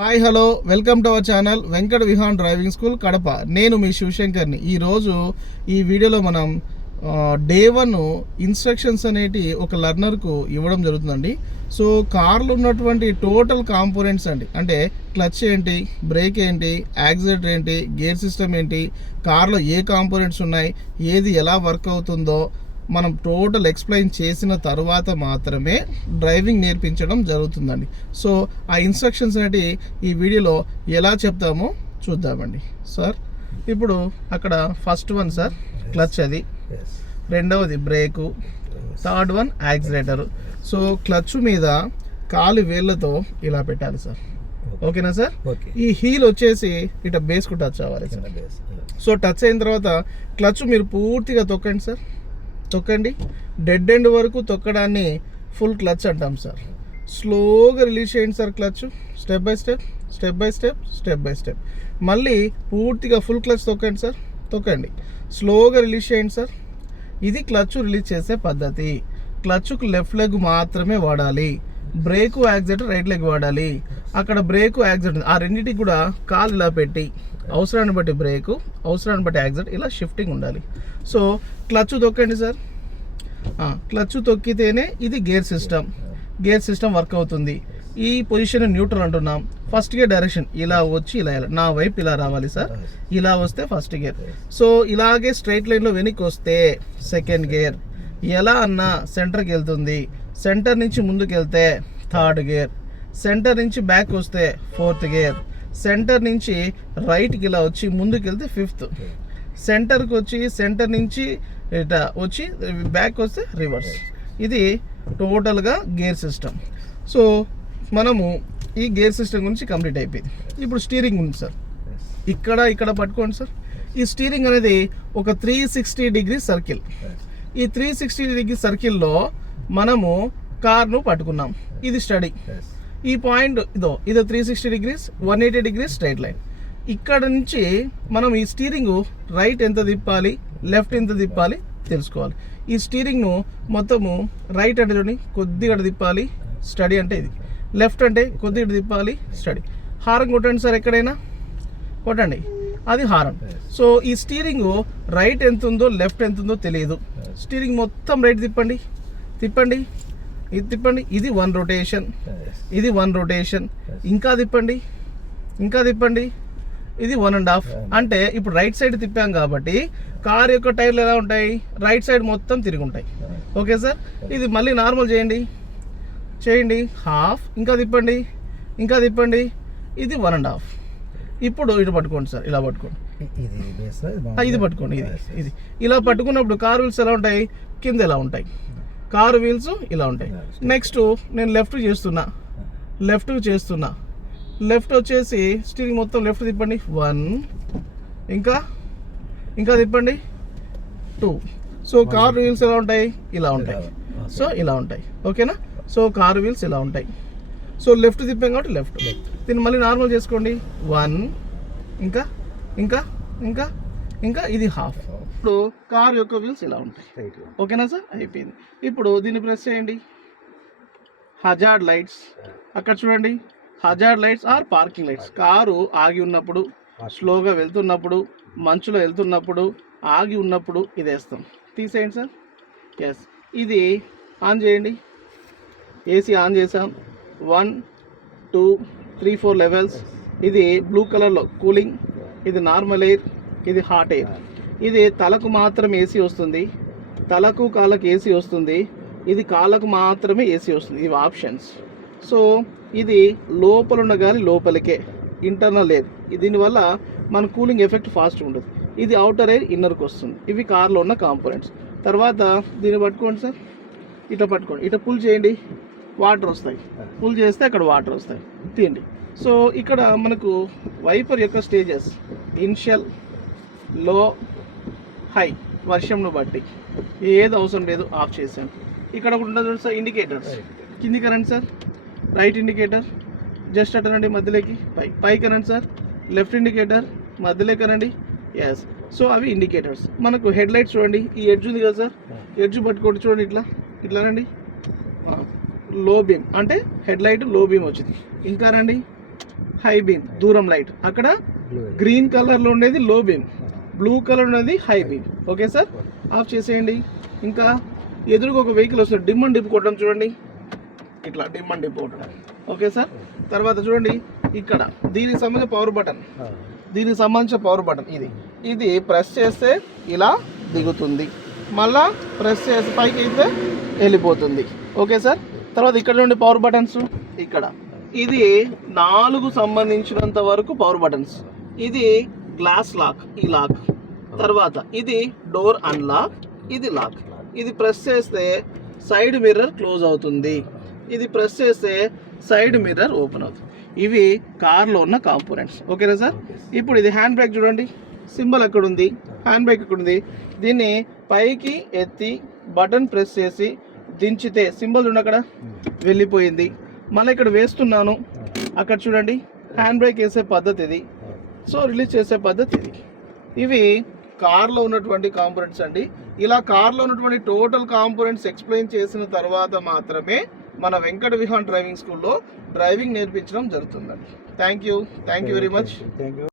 Hi hello welcome to our channel Venkata Vihaan driving school Kadapa. నేను మీ శివశంకర్ని. ఈరోజు ఈ వీడియోలో మనం డే 1 ఇన్స్ట్రక్షన్స్ అనేటి ఒక లర్నర్కు ఇవ్వడం జరుగుతుందండి. సో కార్లో ఉన్నటువంటి టోటల్ కాంపోనెంట్స్ అండి, అంటే క్లచ్ ఏంటి, బ్రేక్ ఏంటి, యాక్సిలరేటర్ ఏంటి, గేర్ సిస్టమ్ ఏంటి, కార్లో ఏ కాంపోనెంట్స్ ఉన్నాయి, ఏది ఎలా వర్క్ అవుతుందో మనం టోటల్ ఎక్స్ప్లెయిన్ చేసిన తర్వాత మాత్రమే డ్రైవింగ్ నేర్పించడం జరుగుతుందండి. సో ఆ ఇన్స్ట్రక్షన్స్ అనేవి ఈ వీడియోలో ఎలా చెప్తామో చూద్దామండి. సార్ ఇప్పుడు అక్కడ ఫస్ట్ వన్ సార్ క్లచ్, అది రెండవది brake, third one accelerator. So clutch మీద కాలు వేళ్ళతో ఇలా పెట్టాలి సార్, ఓకేనా సార్? ఈ హీల్ వచ్చేసి ఇట్లా బేస్కు టచ్ అవ్వాలి సార్. సో టచ్ అయిన తర్వాత క్లచ్ మీరు పూర్తిగా తొక్కండి సార్, తొక్కండి. డెడ్ ఎండ్ వరకు తొక్కడాన్ని ఫుల్ క్లచ్ అంటాం సార్. స్లోగా రిలీజ్ చేయండి sir clutch, step by step, step by step, step by step. మళ్ళీ పూర్తిగా ఫుల్ క్లచ్ తొక్కండి సార్, తొక్కండి. స్లోగా రిలీజ్ చేయండి సార్. ఇది క్లచ్ రిలీజ్ చేసే పద్ధతి. క్లచ్కు లెఫ్ట్ లెగ్ మాత్రమే వాడాలి, బ్రేకు యాక్సిలరేటర్ రైట్ లెగ్ వాడాలి. అక్కడ బ్రేకు యాక్సిలరేటర్ ఆ రెండింటికి కూడా కాలు ఇలా పెట్టి అవసరాన్ని బట్టి బ్రేకు, అవసరాన్ని బట్టి యాక్సిలరేటర్ ఇలా షిఫ్టింగ్ ఉండాలి. సో క్లచ్ తొక్కండి సార్. క్లచ్ తొక్కితేనే ఇది gear system, gear system work అవుతుంది. ఈ పొజిషన్ న్యూట్రల్ అంటున్నాం. ఫస్ట్ గేర్ డైరెక్షన్ ఇలా వచ్చి ఇలా నా వైపు ఇలా రావాలి సార్, ఇలా వస్తే ఫస్ట్ గేర్. సో ఇలాగే స్ట్రైట్ లైన్లో వెనక్కి వస్తే సెకండ్ గేర్. ఎలా అన్నా సెంటర్కి వెళ్తుంది, సెంటర్ నుంచి ముందుకు వెళ్తే థర్డ్ గేర్, సెంటర్ నుంచి బ్యాక్ వస్తే ఫోర్త్ గేర్, సెంటర్ నుంచి రైట్కి ఇలా వచ్చి ముందుకు వెళ్తే ఫిఫ్త్, సెంటర్కి వచ్చి సెంటర్ నుంచి ఇట్లా వచ్చి బ్యాక్ వస్తే రివర్స్. ఇది టోటల్గా గేర్ సిస్టమ్. సో మనము ఈ గేర్ సిస్టమ్ గురించి కంప్లీట్ అయిపోయింది. ఇప్పుడు స్టీరింగ్ ఉంది సార్. ఇక్కడ పట్టుకోండి సార్. ఈ స్టీరింగ్ అనేది ఒక 360 డిగ్రీ సర్కిల్. ఈ 360 డిగ్రీ సర్కిల్లో మనము కార్ను పట్టుకున్నాం. ఇది స్టడీ. ఈ పాయింట్ ఇదో 360 డిగ్రీస్, 180 డిగ్రీస్ స్ట్రైట్ లైన్. ఇక్కడ నుంచి మనం ఈ స్టీరింగ్ రైట్ ఎంత తిప్పాలి, లెఫ్ట్ ఎంత తిప్పాలి తెలుసుకోవాలి. ఈ స్టీరింగ్ను మొత్తము రైట్ అంటే చూడండి కొద్దిగా తిప్పాలి, స్టడీ అంటే ఇది. లెఫ్ట్ అంటే కొద్దిగా తిప్పాలి, స్టడీ. హారన్ కొట్టండి సార్, ఎక్కడైనా కొట్టండి, అది హారన్. సో ఈ స్టీరింగ్ రైట్ ఎంత ఉందో లెఫ్ట్ ఎంత ఉందో తెలియదు. స్టీరింగ్ మొత్తం రైట్ తిప్పండి, తిప్పండి, ఇది తిప్పండి. ఇది 1 రొటేషన్, ఇది 1 రొటేషన్. ఇంకా తిప్పండి, ఇంకా తిప్పండి. ఇది 1.5. అంటే ఇప్పుడు రైట్ సైడ్ తిప్పాం కాబట్టి కార్ యొక్క టైర్లు ఎలా ఉంటాయి, రైట్ సైడ్ మొత్తం తిరిగి ఉంటాయి. Okay sir. ఇది మళ్ళీ నార్మల్ చేయండి, చేయండి, హాఫ్. ఇంకా తిప్పండి, ఇంకా తిప్పండి. ఇది 1.5. ఇప్పుడు ఇటు పట్టుకోండి సార్, ఇలా పట్టుకోండి, ఇది పట్టుకోండి. ఇది ఇలా పట్టుకున్నప్పుడు కారు వీల్స్ ఎలా ఉంటాయి, కింద ఎలా ఉంటాయి, కారు వీల్స్ ఇలా ఉంటాయి. నెక్స్ట్ నేను లెఫ్ట్ చేస్తున్నా. లెఫ్ట్ వచ్చేసి స్టీరింగ్ మొత్తం లెఫ్ట్ తిప్పండి, 1. ఇంకా తిప్పండి, 2. సో కార్ వీల్స్ ఎలా ఉంటాయి, ఇలా ఉంటాయి. సో ఇలా ఉంటాయి, ఓకేనా? సో కార్ వీల్స్ ఇలా ఉంటాయి. సో లెఫ్ట్ తిప్పాం కాబట్టి లెఫ్ట్. దీన్ని మళ్ళీ నార్మల్ చేసుకోండి, 1. ఇంకా ఇది హాఫ్. ఇప్పుడు కార్ యొక్క వీల్స్ ఇలా ఉంటాయి, ఓకేనా సార్? అయిపోయింది. ఇప్పుడు దీన్ని ప్రెస్ చేయండి. హజార్డ్ లైట్స్ అక్కడ చూడండి. Hazard lights or parking lights. Car ఆగి ఉన్నప్పుడు, స్లోగా వెళ్తున్నప్పుడు, మంచులో వెళ్తున్నప్పుడు, ఆగి ఉన్నప్పుడు ఇది వేస్తాం. తీసేయండి సార్. ఎస్. ఇది ఆన్ చేయండి. ఏసీ ఆన్ చేసాం. 1 2 3 4 లెవెల్స్. ఇది బ్లూ కలర్లో కూలింగ్, ఇది నార్మల్ ఎయిర్, ఇది హాట్ ఎయిర్. ఇది తలకు మాత్రం ఏసీ వస్తుంది, తలకు కాళ్ళకు ఏసీ వస్తుంది. ఇది కాళ్ళకు మాత్రమే ఏసీ వస్తుంది. ఇవి ఆప్షన్స్. సో ఇది లోపల ఉన్న గాలి లోపలికే, ఇంటర్నల్ ఎయిర్. దీనివల్ల మన కూలింగ్ ఎఫెక్ట్ ఫాస్ట్ ఉంటుంది. ఇది అవుటర్ ఎయిర్ ఇన్నర్కి వస్తుంది. ఇవి కార్లో ఉన్న కాంపోనెంట్స్. తర్వాత దీన్ని పట్టుకోండి సార్, ఇట్లా పట్టుకోండి, ఇట్లా పుల్ చేయండి, వాటర్ వస్తాయి. పుల్ చేస్తే అక్కడ వాటర్ వస్తాయి, తీయండి. సో ఇక్కడ మనకు వైపర్ యొక్క స్టేజెస్ ఇనిషియల్, లో, హై, వర్షంను బట్టి ఏది అవసరం లేదు ఆఫ్ చేశాను. ఇక్కడ ఒకటి ఉంటుంది సార్ ఇండికేటర్స్. కింది current sir, right indicator just అటనండి మధ్యలోకి, పైకి అనండి సార్. లెఫ్ట్ ఇండికేటర్ మధ్యలోకి అనండి. ఎస్. సో అవి ఇండికేటర్స్. మనకు హెడ్ లైట్స్ చూడండి, ఈ ఎడ్జ్ ఉంది కదా సార్, ఎడ్జ్ పట్టుకోండి, చూడండి ఇట్లా రండి. లో బీమ్ అంటే హెడ్ లైట్ లో బీమ్ వచ్చింది. ఇంకా రండి, హై బీమ్ దూరం లైట్, అక్కడ గ్రీన్ కలర్లో ఉండేది లో బీమ్, బ్లూ కలర్ ఉన్నది high beam. Okay sir, of చేసేయండి. ఇంకా ఎదురుగా ఒక వెహికల్ వస్తుంది, డిమ్ అండ్ డిప్ కొట్టడం చూడండి, ఇట్లా డిమ్ అండ్ డిప్ కొట్టడం. ఓకే సార్, తర్వాత చూడండి ఇక్కడ దీనికి సంబంధించిన పవర్ బటన్, దీనికి సంబంధించిన పవర్ బటన్ ఇది ప్రెస్ చేస్తే ఇలా దిగుతుంది, మళ్ళా ప్రెస్ చేసి పైకి అయితే వెళ్ళిపోతుంది. ఓకే సార్, తర్వాత ఇక్కడ నుండి పవర్ బటన్స్, ఇక్కడ ఇది 4 సంబంధించినంత వరకు పవర్ బటన్స్. ఇది గ్లాస్ లాక్, ఈ లాక్, తర్వాత ఇది డోర్ అన్లాక్, ఇది లాక్. ఇది ప్రెస్ చేస్తే సైడ్ మిర్రర్ క్లోజ్ అవుతుంది, ఇది ప్రెస్ చేస్తే సైడ్ మిర్రర్ ఓపెన్ అవుతుంది. ఇవి కార్లో ఉన్న కాంపోనెంట్స్. ఓకేనా సార్, ఇప్పుడు ఇది హ్యాండ్ బ్రేక్ చూడండి, సింబల్ ఎక్కడ ఉంది, హ్యాండ్ బ్రేక్ ఎక్కడ ఉంది, దీన్ని పైకి ఎత్తి బటన్ ప్రెస్ చేసి దించితే సింబల్ చూడండి అక్కడ వెళ్ళిపోయింది. మళ్ళీ ఇక్కడ వేస్తున్నాను, అక్కడ చూడండి హ్యాండ్ బ్రేక్ వేసే పద్ధతి ఇది, సో రిలీజ్ చేసే పద్ధతి ఇది. ఇవి కార్లో ఉన్నటువంటి కాంపోనెంట్స్ అండి. ఇలా కార్లో ఉన్నటువంటి టోటల్ కాంపోనెంట్స్ ఎక్స్ప్లెయిన్ చేసిన తర్వాత మాత్రమే మన వెంకట విహాన్ డ్రైవింగ్ స్కూల్లో డ్రైవింగ్ నేర్పించడం జరుగుతుందండి. Thank you very much.